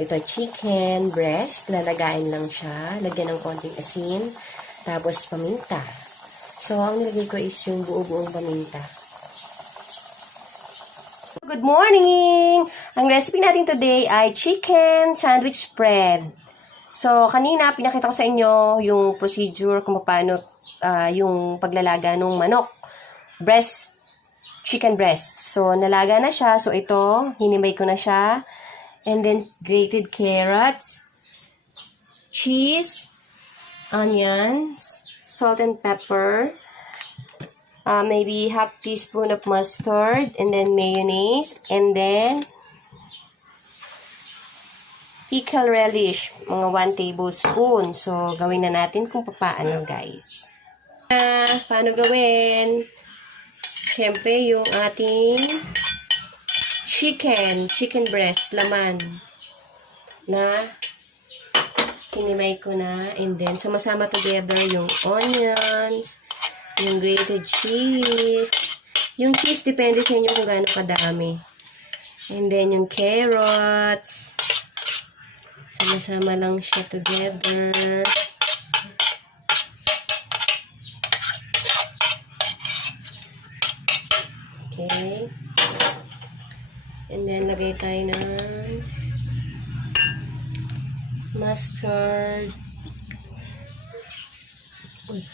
Ito, chicken breast. Lalagayin lang siya. Lagyan ng konting asin. Tapos, paminta. So, ang nilagay ko is yung buo-buong paminta. Good morning! Ang recipe natin today ay chicken sandwich spread. So, kanina, pinakita ko sa inyo yung procedure kung paano yung paglalaga ng manok. Chicken breast. So, nalaga na siya. So, ito, hinimay ko na siya. And then, grated carrots, cheese, onions, salt and pepper, maybe half teaspoon of mustard, and then mayonnaise, and then pickle relish, mga 1 tablespoon. So, gawin na natin kung paano, guys. Paano gawin? Siyempre, yung ating chicken breast, laman na hinimay ko na. And then, sumasama together yung onions, yung grated cheese. Yung cheese, depende sa inyo kung gaano kadami. And then, yung carrots. Sama-sama lang siya together. Okay. And then, lagay tayo ng mustard. Uy.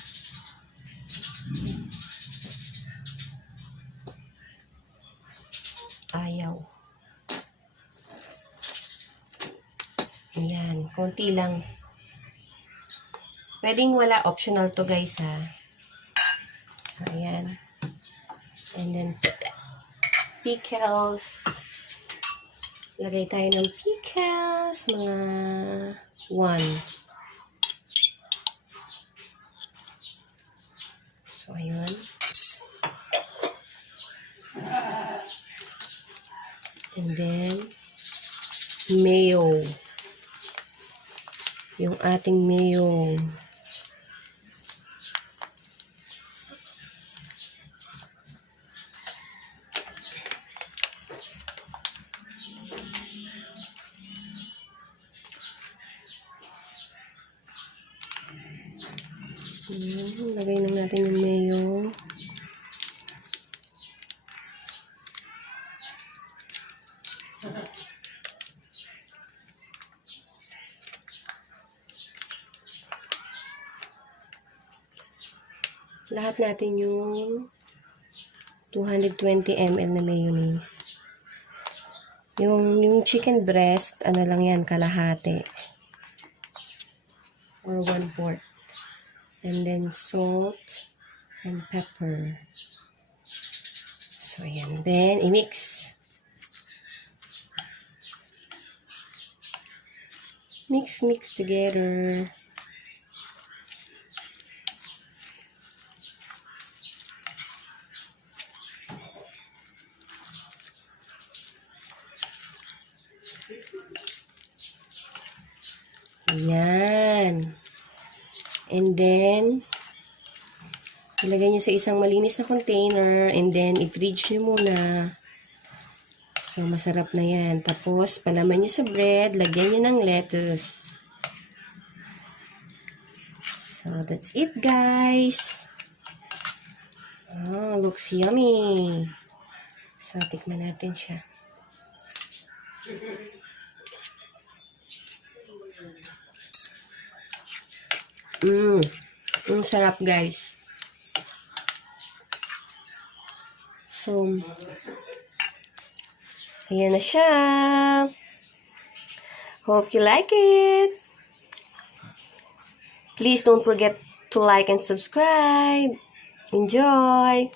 Ayaw. Ayan, konti lang. Pwedeng wala, optional to guys ha. So, ayan. And then, pickles. Lagay tayo ng pickles, mga 1. So, ayun. And then, mayo. Yung ating mayo. Lagay na natin yung mayo. Lahat natin yung 220 ml na mayonnaise. Yung chicken breast, ano lang yan, kalahati. Or 1/4. And then salt and pepper. So, ayan. Then, i-mix. Mix together. Ayan. And then, ilagay nyo sa isang malinis na container. And then, i-fridge nyo muna. So, masarap na yan. Tapos, palaman nyo sa bread. Lagyan nyo ng lettuce. So, that's it, guys. Oh, looks yummy. So, tikman natin siya. Ang sarap, guys. So, ayan na siya. Hope you like it. Please don't forget to like and subscribe. Enjoy!